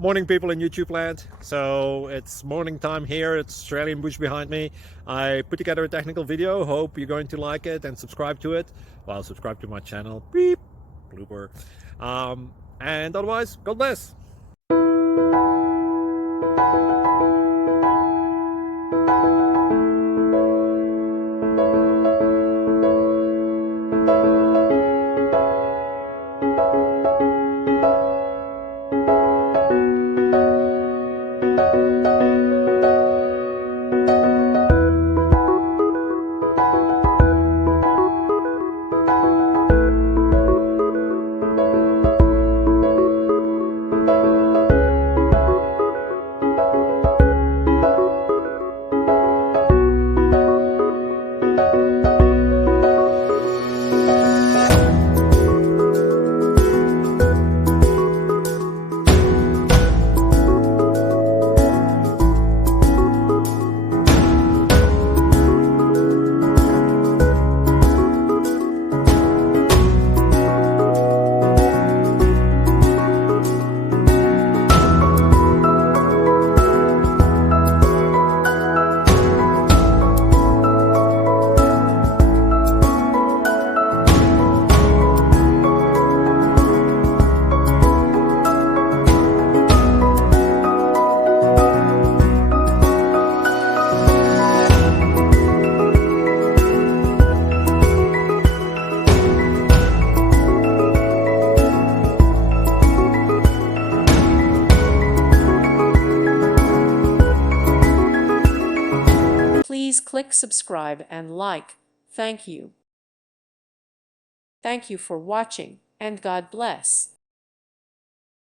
Morning, people in YouTube land. So it's morning time here. It's Australian bush behind me. I put together a technical video. Hope you're going to like it and subscribe to it. Well, subscribe to my channel. Beep, blooper. And otherwise, God bless. Please click subscribe and like. Thank you. Thank you for watching, and God bless.